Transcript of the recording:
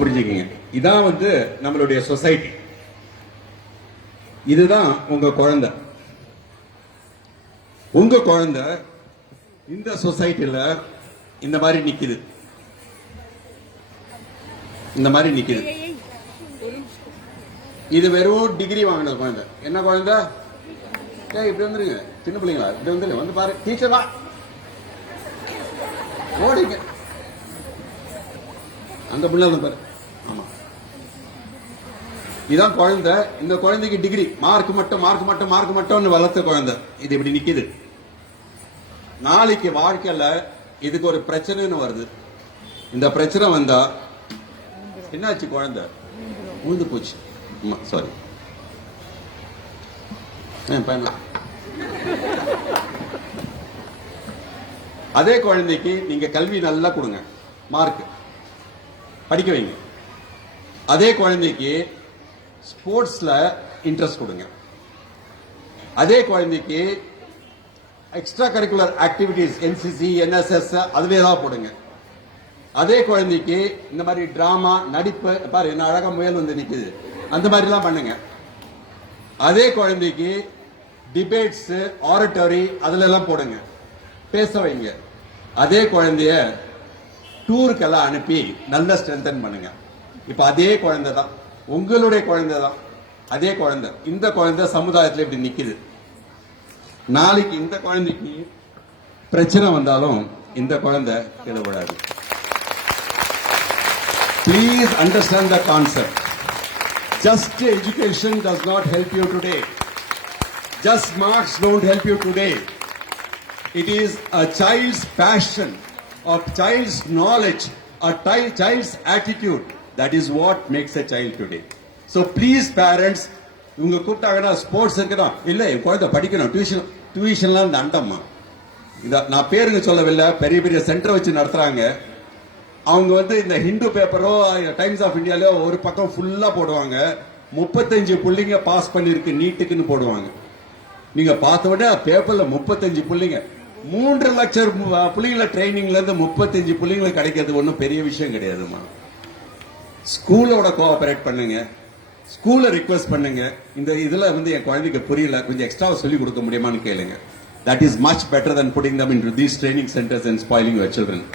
புரிஞ்சுக்கங்க. இதான் வந்து நம்மளுடைய சொசைட்டி. இதுதான் உங்க குழந்தை. உங்க குழந்தை இந்த சொசைட்டில இந்த மாதிரி நிக்குது, இந்த மாதிரி நிக்குது. இது வெறும் டிகிரி வாங்கினது குழந்தை. என்ன குழந்தை? இப்படி வந்துருங்க, சின்ன பிள்ளைங்களா, இப்படி வந்துருங்க, வந்து பாரு டீச்சர் வா ஓடிங்க. அந்த பிள்ளை பாரு. ஆமா, இதான் குழந்தை. இந்த குழந்தைக்கு டிகிரி, மார்க் மட்டும் மார்க் மட்டும் மார்க் மட்டும் வளர்த்த குழந்தை இது இப்படி நிக்குது. நாளைக்கு வாழ்க்கையில இதுக்கு ஒரு பிரச்சனைன்னு வருது. இந்த பிரச்சனை வந்தா என்னாச்சு? குழந்தை உழுந்து போச்சு. சாரி, அதே குழந்தைக்கு நீங்க கல்வி நல்லா கொடுங்க, மார்க் படிக்க வைங்க. அதே குழந்தைக்கு ஸ்போர்ட்ஸ்ல இன்ட்ரெஸ்ட் கொடுங்க. அதே குழந்தைக்கு extra curricular activities, NCC, NSS அதுல ஏதாவது போடுங்க. அதே குழந்தைக்கு இந்த மாதிரி டிராமா, நடிப்பு, பாரு என்ன அழகா முயல் வந்து நிக்குது, அந்த மாதிரி எல்லாம் பண்ணுங்க. அதே குழந்தைக்கு டிபேட்ஸ், ஆரட்டரி அதுல எல்லாம் போடுங்க, பேச வைங்க. அதே குழந்தைய டூருக்கெல்லாம் அனுப்பி நல்ல ஸ்ட்ரென்தன் பண்ணுங்க. இப்ப அதே குழந்தை தான், உங்களுடைய குழந்தை தான், அதே குழந்தை. இந்த குழந்தை சமுதாயத்தில் இப்படி நிக்குது. நாளைக்கு இந்த குழந்தைக்கு பிரச்சனை வந்தாலும் இந்த குழந்தை கீழே விடாது. Please understand the concept. Just education does not help you today. Just marks don't help you today. It is a child's passion, a child's knowledge, a child's attitude. That is what makes a child today. So please parents, உங்க கூப்பிட்டாங்கன்னா sports இருக்குதான், இல்ல என் குழந்தை படிக்கணும், டியூஷன்லாம் இந்த அண்டம்மா. இத நான் பேருங்க சொல்லவில்லை, பெரிய பெரிய சென்டர் வச்சு நடத்துறாங்க. அவங்க வந்து இந்த ஹிந்து பேப்பரோ டைம்ஸ் ஆஃப் இந்தியாலோ ஒரு பக்கம் ஃபுல்லா போடுவாங்க, 35 புள்ளிங்க பாஸ் பண்ணிருக்கு நீட்டுக்குன்னு போடுவாங்க. நீங்க பார்த்த விட பேப்பர்ல 35 புள்ளிங்க, 3 லட்சம் புள்ளிங்கள ட்ரைனிங்ல இருந்து 35 புள்ளிங்களுக்கு கிடைக்கிறது ஒன்றும் பெரிய விஷயம் கிடையாதுமா. ஸ்கூலோட கோஆபரேட் பண்ணுங்க, ஸ்கூல ரிக்வெஸ்ட் பண்ணுங்க. இந்த இதுல வந்து என் குழந்தைக்கு புரியல, கொஞ்சம் எக்ஸ்ட்ரா சொல்லி கொடுக்க முடியுமான்னு கேளுங்க. That is much better than putting them into these training centers and spoiling your children.